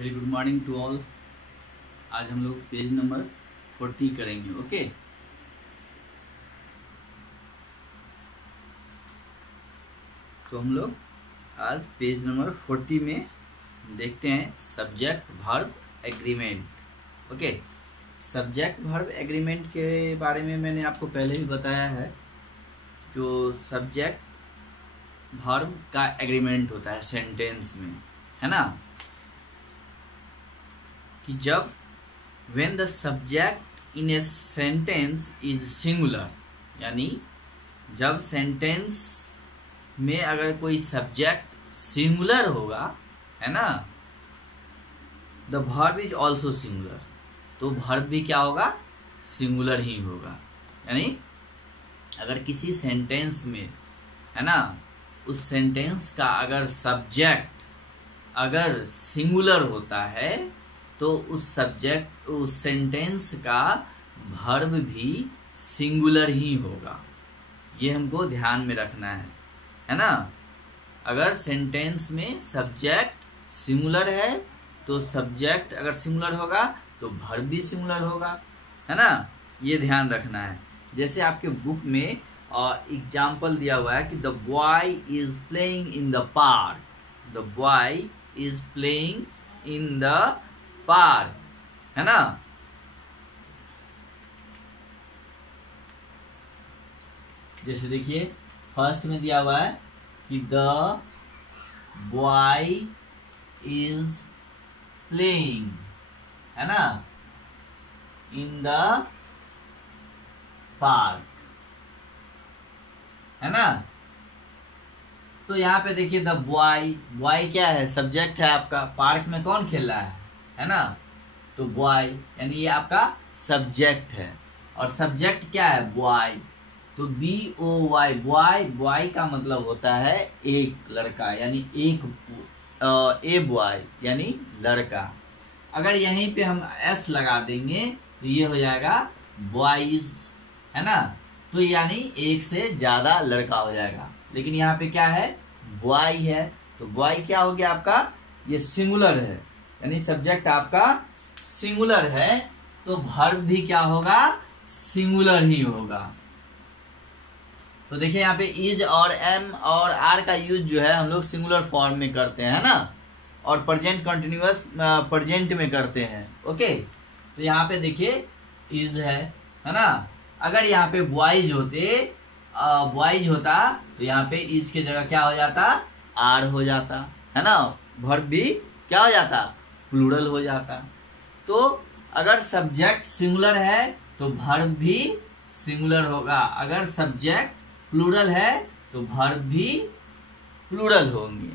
Very good morning to all. आज हम लोग पेज नंबर 40 करेंगे। ओके, तो हम लोग आज पेज नंबर 40 में देखते हैं subject verb agreement. Okay, subject verb agreement के बारे में मैंने आपको पहले ही बताया है। जो सब्जेक्ट वर्ब का एग्रीमेंट होता है सेंटेंस में, है ना, कि जब when the subject in a sentence is singular, यानी जब सेंटेंस में अगर कोई सब्जेक्ट सिंगुलर होगा, है ना, the verb is also singular, तो वर्ब भी क्या होगा, सिंगुलर ही होगा। यानी अगर किसी सेंटेंस में, है ना, उस सेंटेंस का अगर सब्जेक्ट अगर सिंगुलर होता है तो उस सेंटेंस का वर्ब भी सिंगुलर ही होगा। ये हमको ध्यान में रखना है ना। अगर सेंटेंस में सब्जेक्ट सिंगुलर है तो सब्जेक्ट अगर सिंगुलर होगा तो वर्ब भी सिंगुलर होगा, है ना। ये ध्यान रखना है। जैसे आपके बुक में एग्जाम्पल दिया हुआ है कि the boy is playing in the park, the boy is playing in the park, है ना। जैसे देखिए फर्स्ट में दिया हुआ है कि द बॉय इज प्लेइंग, है ना, इन द पार्क, है ना। तो यहाँ पे देखिए द बॉय, बॉय क्या है, सब्जेक्ट है आपका। पार्क में कौन खेल रहा है ना, तो बॉय, यानी ये आपका सब्जेक्ट है। और सब्जेक्ट क्या है, बॉय, तो BOY, बॉय, बॉय का मतलब होता है एक लड़का, यानी एक ए बॉय यानी लड़का। अगर यहीं पे हम S लगा देंगे तो ये हो जाएगा बॉयज, है ना, तो यानी एक से ज्यादा लड़का हो जाएगा। लेकिन यहाँ पे क्या है, बॉय है, तो बॉय क्या हो गया आपका, ये सिंगुलर है, यानी सब्जेक्ट आपका सिंगुलर है, तो वर्ब भी क्या होगा, सिंगुलर ही होगा। तो देखिए यहाँ पे इज और एम और आर का यूज जो है हम लोग सिंगुलर फॉर्म में करते हैं ना, और प्रेजेंट कंटिन्यूअस प्रेजेंट में करते हैं। ओके, तो यहाँ पे देखिए इज है ना। अगर यहाँ पे बॉयज होता तो यहाँ पे इज की जगह क्या हो जाता, आर हो जाता, है ना, वर्ब भी क्या हो जाता, प्लूरल हो जाता। तो अगर सब्जेक्ट सिंगुलर है तो वर्ब भी सिंगुलर होगा, अगर सब्जेक्ट प्लूरल है तो वर्ब भी प्लूरल होंगे।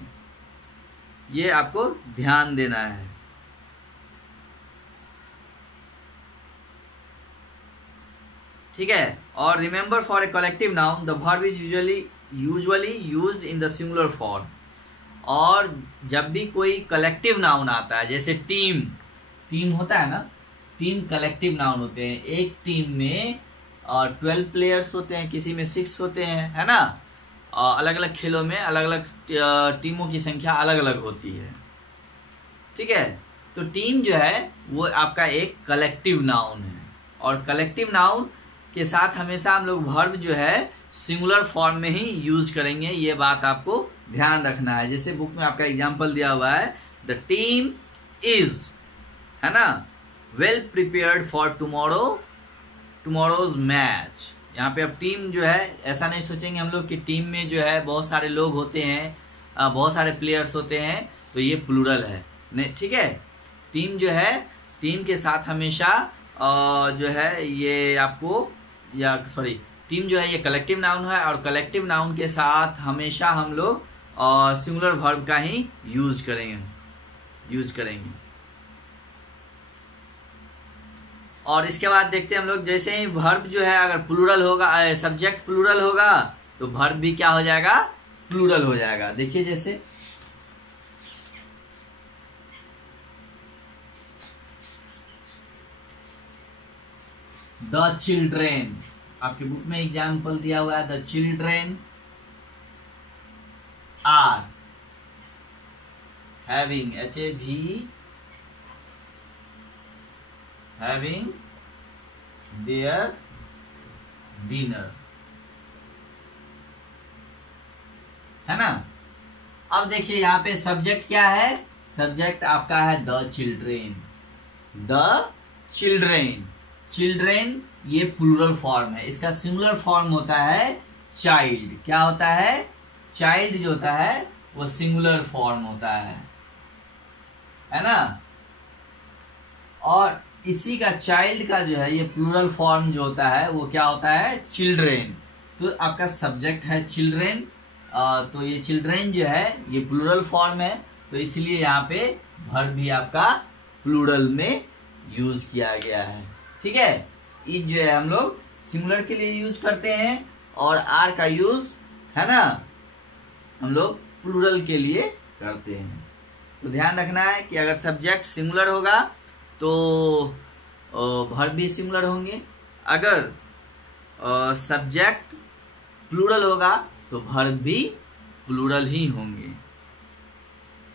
ये आपको ध्यान देना है। ठीक है। और remember for a collective noun the verb is usually used in the singular form. और जब भी कोई कलेक्टिव नाउन आता है, जैसे टीम होता है ना, टीम कलेक्टिव नाउन होते हैं। एक टीम में 12 प्लेयर्स होते हैं, किसी में 6 होते हैं, है ना। अलग अलग खेलों में अलग अलग टीमों की संख्या अलग अलग होती है। ठीक है, तो टीम जो है वो आपका एक कलेक्टिव नाउन है, और कलेक्टिव नाउन के साथ हमेशा हम लोग वर्ब जो है सिंगुलर फॉर्म में ही यूज करेंगे। ये बात आपको ध्यान रखना है। जैसे बुक में आपका एग्जांपल दिया हुआ है, द टीम इज, है ना, well prepared for tomorrow's match. यहाँ पे अब टीम जो है, ऐसा नहीं सोचेंगे हम लोग कि टीम में जो है बहुत सारे लोग होते हैं, बहुत सारे प्लेयर्स होते हैं, तो ये प्लूरल है नहीं। ठीक है, टीम जो है, टीम के साथ हमेशा जो है ये आपको, या सॉरी, टीम जो है ये कलेक्टिव नाउन है, और कलेक्टिव नाउन के साथ हमेशा हम लोग सिंगुलर वर्ब का ही यूज करेंगे। और इसके बाद देखते हैं हम लोग, जैसे ही वर्ब जो है अगर प्लूरल होगा, सब्जेक्ट प्लूरल होगा तो वर्ब भी क्या हो जाएगा, प्लूरल हो जाएगा। देखिए जैसे द चिल्ड्रेन, आपके बुक में एग्जाम्पल दिया हुआ है, the children are having, HAVING having their dinner, है ना। अब देखिए यहाँ पे सब्जेक्ट क्या है, सब्जेक्ट आपका है the children, the children. Children ये प्लूरल फॉर्म है, इसका सिंगुलर फॉर्म होता है चाइल्ड। क्या होता है, चाइल्ड जो होता है वो सिंगुलर फॉर्म होता है ना। और इसी का चाइल्ड का जो है ये प्लूरल फॉर्म जो होता है वो क्या होता है, चिल्ड्रेन। तो आपका सब्जेक्ट है चिल्ड्रेन, तो ये चिल्ड्रेन जो है ये प्लूरल फॉर्म है, तो इसलिए यहाँ पे वर्ब भी आपका प्लूरल में यूज किया गया है। ठीक है, इज जो है हम लोग सिंगुलर के लिए यूज करते हैं और आर का यूज है ना हम लोग प्लूरल के लिए करते हैं। तो ध्यान रखना है कि अगर सब्जेक्ट सिंगुलर होगा तो वर्ब भी सिंगुलर होंगे, अगर सब्जेक्ट प्लूरल होगा तो वर्ब भी प्लूरल ही होंगे।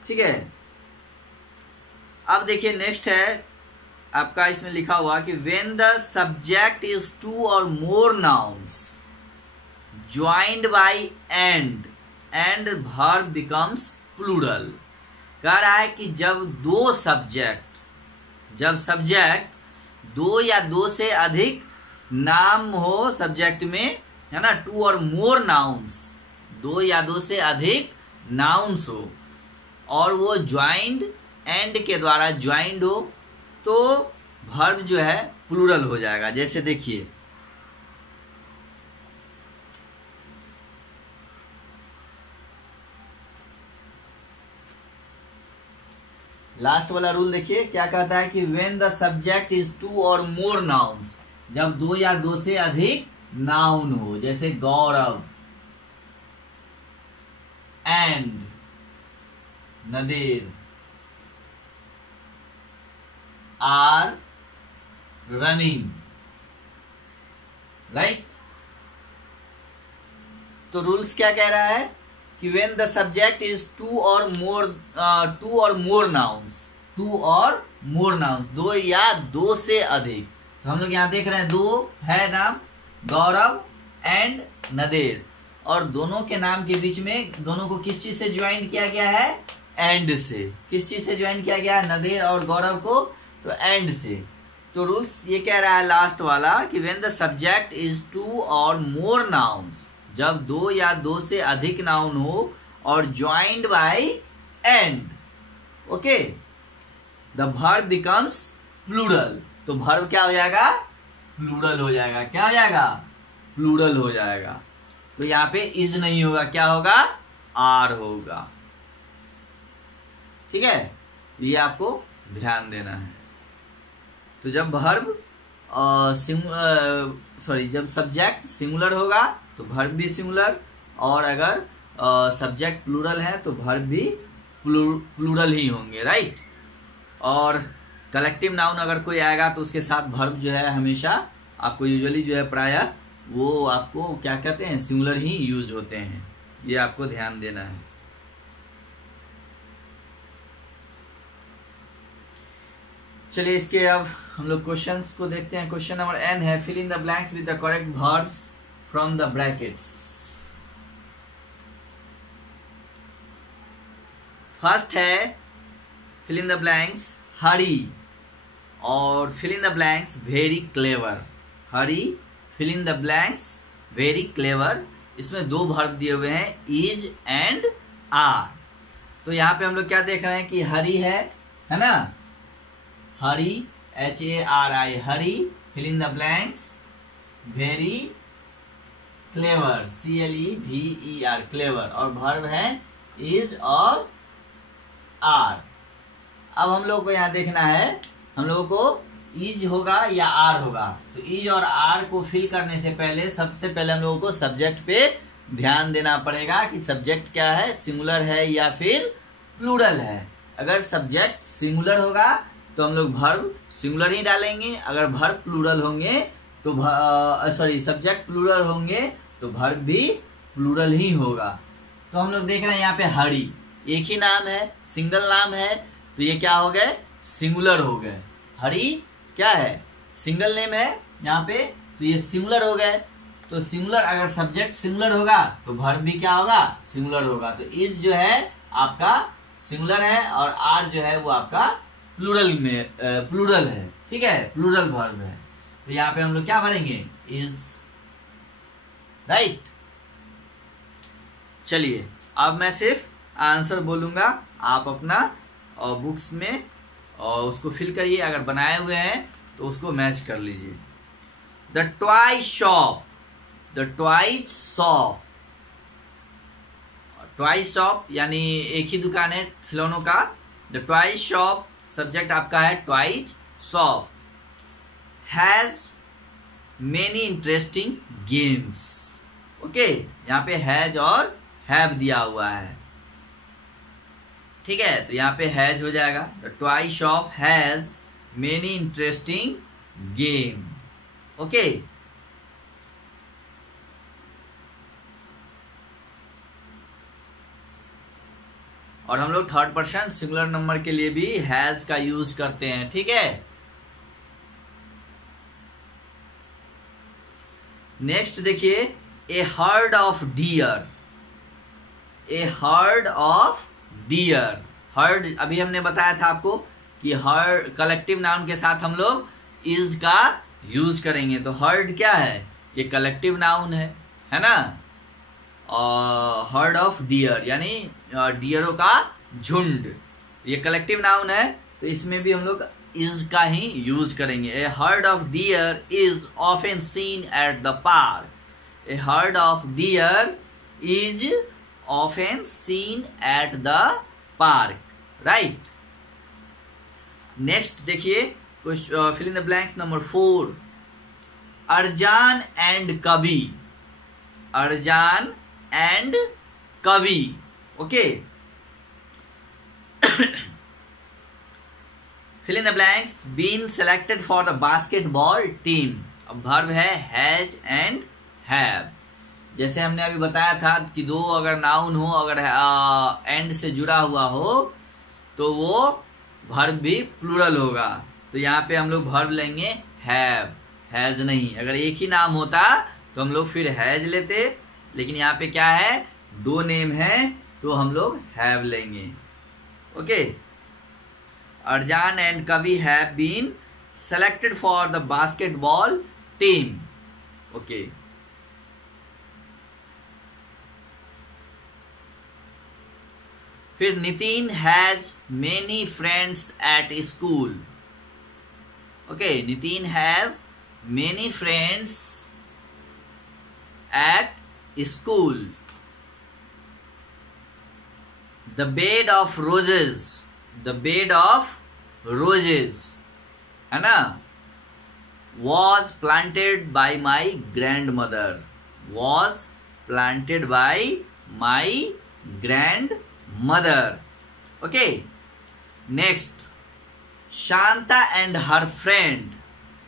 ठीक है, अब देखिए नेक्स्ट है आपका, इसमें लिखा हुआ कि when the subject is two or more nouns joined by and verb becomes plural. कह रहा है कि जब सब्जेक्ट दो या दो से अधिक नाम हो सब्जेक्ट में, है ना, टू और मोर नाउन्स, दो या दो से अधिक नाउन्स हो और वो ज्वाइंड एंड के द्वारा ज्वाइंड हो तो वर्ब जो है प्लूरल हो जाएगा। जैसे देखिए लास्ट वाला रूल देखिए क्या कहता है कि when the subject is two or more nouns, जब दो या दो से अधिक नाउन हो, जैसे Gaurav and another are running, right. तो रूल्स क्या कह रहा है कि when the subject is two or more nouns, दो या दो से अधिक। तो हम लोग यहाँ देख रहे हैं दो है नाम गौरव एंड नदेर, और दोनों के नाम के बीच में दोनों को किस चीज से ज्वाइन किया गया है, एंड से। किस चीज से ज्वाइन किया गया है, नदेर और गौरव को, तो एंड से। तो रूल्स ये कह रहा है लास्ट वाला कि when the subject is two or more nouns, जब दो या दो से अधिक नाउन हो और joined by and, okay, the verb becomes plural. तो वर्ब क्या हो जाएगा, प्लूरल हो जाएगा। क्या हो जाएगा, प्लूरल हो जाएगा। तो यहाँ पे इज नहीं होगा, क्या होगा, आर होगा। ठीक है, ये आपको ध्यान देना है। तो जब वर्ब जब सब्जेक्ट सिंगुलर होगा तो वर्ब भी सिंगुलर, और अगर सब्जेक्ट प्लूरल है तो वर्ब भी प्लूरल ही होंगे, राइट। और कलेक्टिव नाउन अगर कोई आएगा तो उसके साथ वर्ब जो है हमेशा आपको यूजुअली जो है प्रायः वो आपको क्या कहते हैं, सिंगुलर ही यूज होते हैं। ये आपको ध्यान देना है। चलिए इसके अब हम लोग क्वेश्चंस को देखते हैं। क्वेश्चन नंबर N है, fill in the blanks with the correct verbs from the brackets. First है fill in the blanks Hari, और fill in the blanks very clever. Hari, fill in the blanks very clever. इसमें दो verb दिए हुए हैं, is and are. तो यहाँ पे हम लोग क्या देख रहे हैं कि हरी है ना, Hari HARI, Hari, fill in the blanks very clever, CLEVER, clever, और वर्ब है इज और आर। अब हम लोग को यहाँ देखना है, हम लोगों को इज होगा या आर होगा। तो इज और आर को फिल करने से पहले सबसे पहले हम लोगों को सब्जेक्ट पे ध्यान देना पड़ेगा कि सब्जेक्ट क्या है, सिंगुलर है या फिर प्लूरल है। अगर सब्जेक्ट सिंगुलर होगा तो हम लोग वर्ब सिंगुलर ही डालेंगे, अगर वर्ब प्लूरल होंगे तो सब्जेक्ट प्लूरल होंगे तो वर्ब भी प्लूरल ही होगा। तो हम लोग देख रहे हैं यहाँ पे हरी, एक ही नाम है, सिंगल नाम है, तो ये क्या हो गए, सिंगुलर हो गए। हरी क्या है, सिंगल नेम है यहाँ पे, तो ये सिंगुलर हो गए। तो सिंगुलर, अगर सब्जेक्ट सिंगुलर होगा तो वर्ब भी क्या होगा, सिंगुलर होगा। तो इज जो है आपका सिंगुलर है और आर जो है वो आपका प्लूरल में प्लूरल है, ठीक है, प्लूरल वर्ब है। तो यहाँ पे हम लोग क्या भरेंगे, इज, राइट। चलिए अब मैं सिर्फ आंसर बोलूंगा, आप अपना बुक्स में उसको फिल करिए, अगर बनाए हुए हैं तो उसको मैच कर लीजिए। The toy shop, the toy shop, toy shop यानी एक ही दुकान है खिलौनों का। द टॉय शॉप सब्जेक्ट आपका है toy shop, has many interesting games. Okay, यहाँ पे हैज और हैव दिया हुआ है, ठीक है, तो यहाँ पे हैज हो जाएगा। The toy shop has many interesting game. Okay, और हम लोग थर्ड पर्सन सिंगुलर नंबर के लिए भी हैज का यूज करते हैं, ठीक है। नेक्स्ट देखिए, a herd of deer, a herd of deer. Herd अभी हमने बताया था आपको कि हर्ड कलेक्टिव नाउन के साथ हम लोग इज का यूज करेंगे। तो हर्ड क्या है, ये कलेक्टिव नाउन है ना। और हर्ड ऑफ डियर यानी डियरों का झुंड, ये कलेक्टिव नाउन है, तो इसमें भी हम लोग इज का ही यूज करेंगे। A herd of deer is often seen at the park. A herd of deer is often seen at the park, right? Next देखिए, कुछ fill in the blanks number 4, अर्जान and कवि, अर्जान एंड कवि। Okay, fill in the blanks, been selected for the basketball team। अब verb है has and have। जैसे हमने अभी बताया था कि दो अगर नाउन हो, अगर एंड से जुड़ा हुआ हो तो वो वर्ब भी प्लूरल होगा। तो यहाँ पे हम लोग वर्ब लेंगे हैव, हैज नहीं। अगर एक ही नाम होता तो हम लोग फिर हैज लेते, लेकिन यहाँ पे क्या है, दो नेम है तो हम लोग हैव लेंगे। Okay, Arjan and Kavi have been selected for the basketball team. Okay, फिर Nitin has many friends at school. Okay, Nitin has many friends at school. The bed of roses, the bed of roses है ना, was planted by my grandmother, was planted by my grandmother. Okay, next, Shanta and her friend,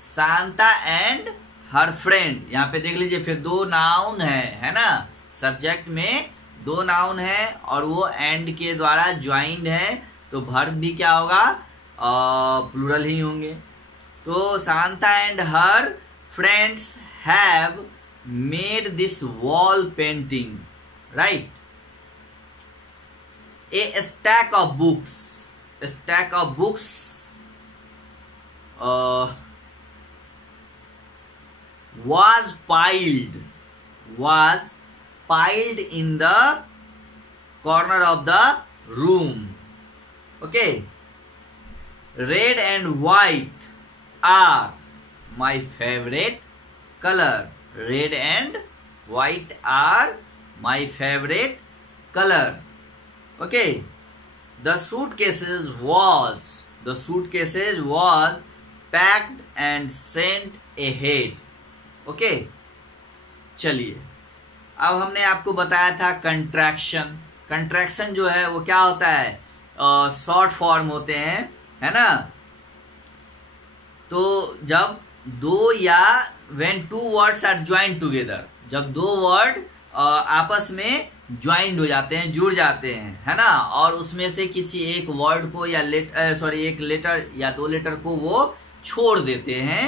Shanta and her friend. यहाँ पे देख लीजिए फिर दो noun है ना, सब्जेक्ट में दो नाउन है और वो एंड के द्वारा ज्वाइंड है, तो वर्ब भी क्या होगा, प्लूरल ही होंगे। तो Shanta and her friends have made this wall painting, right. A stack of books, a stack of books was piled in the corner of the room. Okay, red and white are my favorite color, red and white are my favorite color. Okay, the suitcases was packed and sent ahead. Okay, चलिए अब हमने आपको बताया था contraction. Contraction जो है वो क्या होता है, शॉर्ट फॉर्म होते हैं, है ना। तो जब दो या when two words are joined together, जब दो वर्ड आपस में ज्वाइंड हो जाते हैं, जुड़ जाते हैं, है ना, और उसमें से किसी एक वर्ड को या एक लेटर या दो लेटर को वो छोड़ देते हैं,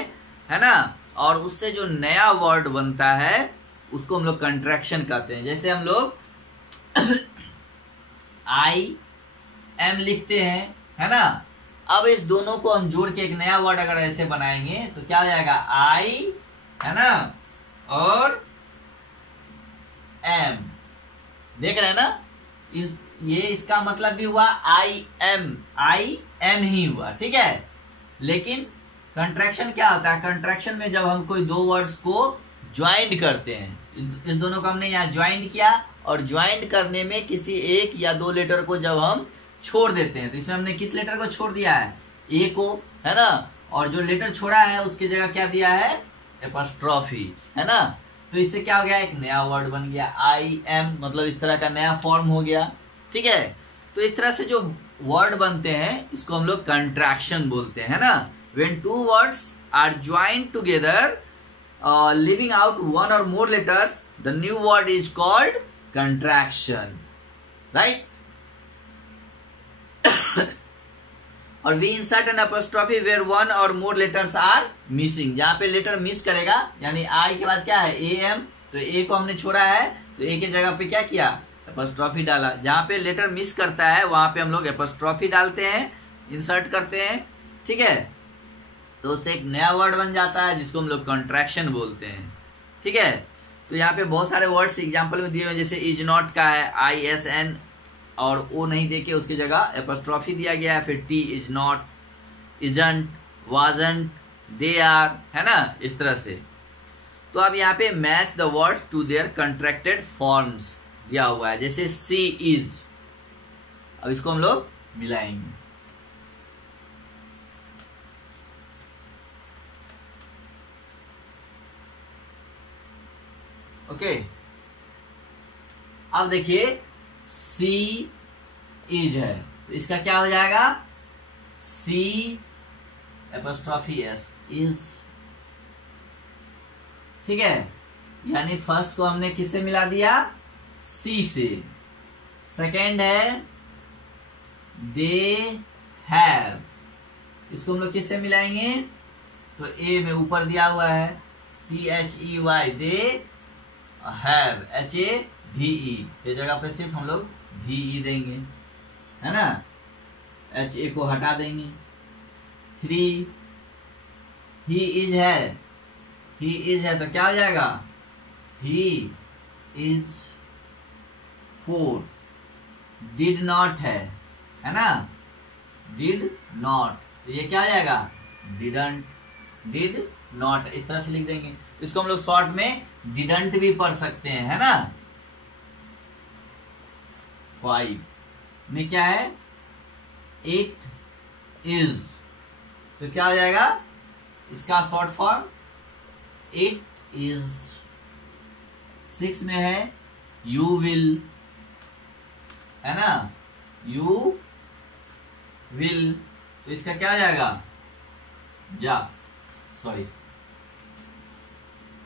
है ना, और उससे जो नया वर्ड बनता है उसको हम लोग कंट्रैक्शन कहते हैं। जैसे हम लोग आई एम लिखते हैं, है ना, अब इस दोनों को हम जोड़ के एक नया वर्ड अगर ऐसे बनाएंगे तो क्या हो जाएगा, आई, है ना, और एम। देख रहे हैं ना, ये इसका मतलब भी हुआ आई एम ही हुआ, ठीक है। लेकिन कंट्रैक्शन क्या होता है, कंट्रैक्शन में जब हम कोई दो वर्ड्स को ज्वाइंट करते हैं, इस दोनों को हमने यहाँ ज्वाइंट किया, और ज्वाइंट करने में किसी एक या दो लेटर को जब हम छोड़ देते हैं, तो इसमें हमने किस लेटर को छोड़ दिया है, ए को, है ना, और जो लेटर छोड़ा है उसकी जगह क्या दिया है, एपॉस्ट्रोफी, है ना। तो इससे क्या हो गया, एक नया वर्ड बन गया आई एम, मतलब इस तरह का नया फॉर्म हो गया, ठीक है। तो इस तरह से जो वर्ड बनते हैं इसको हम लोग कंट्रैक्शन बोलते हैं, ना। When two words are joined together leaving out one or more letters, the new word is called contraction, right? और we insert an apostrophe where one or more letters are missing, जहाँ पे letter miss करेगा, यानी आई के बाद क्या है, A M, तो ए को हमने छोड़ा है, तो ए के जगह पे क्या किया, एपॉस्ट्रोफी डाला। जहाँ पे लेटर मिस करता है वहां पे हम लोग एपॉस्ट्रोफी डालते हैं, इंसर्ट करते हैं, ठीक है। तो उससे एक नया वर्ड बन जाता है जिसको हम लोग कंट्रैक्शन बोलते हैं, ठीक है। तो यहाँ पे बहुत सारे वर्ड्स एग्जांपल में दिए हुए, जैसे इज नॉट का है ISN, और ओ नहीं देके उसकी जगह एपॉस्ट्रोफी दिया गया है, फिर T is not, isn't, wasn't, they are, है ना, इस तरह से। तो अब यहाँ पे match the words to their contracted forms दिया हुआ है, जैसे सी इज, अब इसको हम लोग मिलाएंगे। ओके, अब देखिए सी इज है, तो इसका क्या हो जाएगा, सी एपॉस्ट्रोफी एस, इज, ठीक है। यानी फर्स्ट को हमने किससे मिला दिया, सी से। सेकेंड है दे हैव, इसको हम लोग किससे मिलाएंगे, तो ए में ऊपर दिया हुआ है THEY, दे हैव, HAVE, ये जगह पे सिर्फ हम लोग VE देंगे, है ना, HA को हटा देंगे। 3 ही इज है, ही इज है, तो क्या हो जाएगा, ही इज 4, डिड नॉट है ना, डिड नॉट, तो ये क्या हो जाएगा, डिडंट, डिड नॉट, इस तरह से लिख देंगे। इसको हम लोग शॉर्ट में डिडंट भी पढ़ सकते हैं, है ना। 5 में क्या है, इट इज, तो क्या हो जाएगा, इसका शॉर्ट फॉर्म इट इज। 6 में है यू विल, है ना, यू विल, तो इसका क्या हो जाएगा,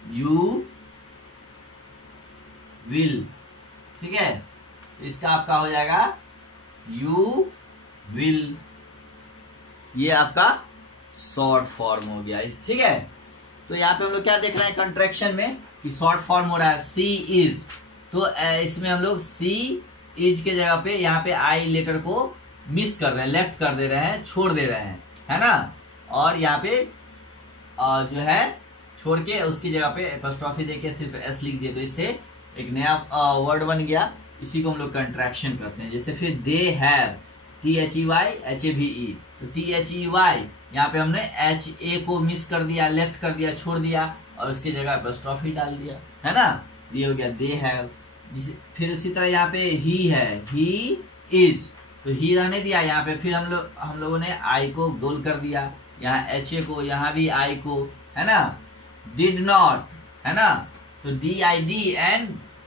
यू विल, ठीक है। तो इसका आपका हो जाएगा यू विल, ये आपका शॉर्ट फॉर्म हो गया, इस, ठीक है। तो यहाँ पे हम लोग क्या देख रहे हैं कंट्रैक्शन में, कि शॉर्ट फॉर्म हो रहा है सी इज, तो इसमें हम लोग सी इज के जगह पे यहाँ पे आई लेटर को मिस कर रहे हैं, लेफ्ट कर दे रहे हैं, छोड़ दे रहे हैं, है ना, और यहाँ पे जो है छोड़ के उसकी जगह पे एपॉस्ट्रोफी देके सिर्फ एस लिख दिए, तो इससे एक नया वर्ड बन गया, इसी को हम लोग कंट्रैक्शन करते हैं। जैसे फिर दे हैव, THEY HAVE, तो THEY यहाँ पे हमने HA को मिस कर दिया, लेफ्ट कर दिया, छोड़ दिया, और उसकी जगह एपॉस्ट्रोफी डाल दिया, है ना, ये हो गया दे हैव। फिर उसी तरह यहाँ पे ही है, ही इज, तो ही रहने दिया यहाँ पे, फिर हम लोगों ने आई को गोल कर दिया, यहाँ HA को, यहाँ भी आई को, है ना। डिड नॉट, है ना, तो DID,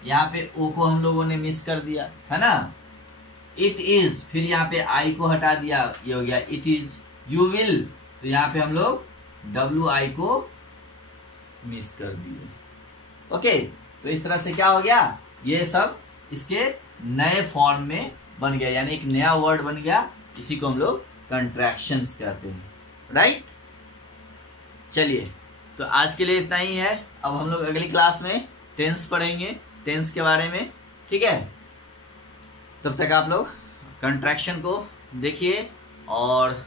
यहाँ पे ओ को हम लोगों ने मिस कर दिया, है ना। इट इज, फिर यहाँ पे आई को हटा दिया, ये हो गया इट इज। यू विल, तो यहाँ पे हम लोग WI को मिस कर दिए, ओके। तो इस तरह से क्या हो गया, ये सब इसके नए फॉर्म में बन गया, यानी एक नया वर्ड बन गया, इसी को हम लोग कंट्रैक्शंस कहते हैं, राइट। चलिए, तो आज के लिए इतना ही है। अब हम लोग अगली क्लास में टेंस पढ़ेंगे, टेंस के बारे में, ठीक है। तब तक आप लोग कंट्रैक्शन को देखिए और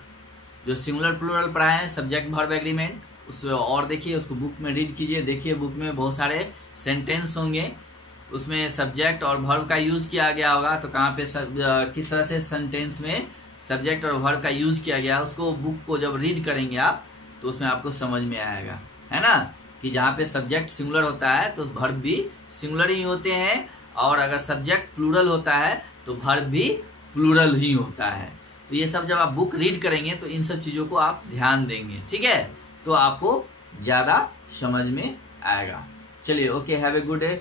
जो सिंगुलर प्लूरल पढ़ाए हैं, सब्जेक्ट वर्ब एग्रीमेंट, उस और देखिए, उसको बुक में रीड कीजिए। देखिए बुक में बहुत सारे सेंटेंस होंगे, उसमें सब्जेक्ट और वर्ब का यूज किया गया होगा, तो कहाँ पे किस तरह से सेंटेंस में सब्जेक्ट और वर्ब का यूज किया गया, उसको बुक को जब रीड करेंगे आप तो उसमें आपको समझ में आएगा, है ना, कि जहाँ पे सब्जेक्ट सिंगुलर होता है तो वर्ब भी सिंगुलर ही होते हैं, और अगर सब्जेक्ट प्लूरल होता है तो वर्ब भी प्लूरल ही होता है। तो ये सब जब आप बुक रीड करेंगे तो इन सब चीज़ों को आप ध्यान देंगे, ठीक है, तो आपको ज़्यादा समझ में आएगा। चलिए, okay, have a good day.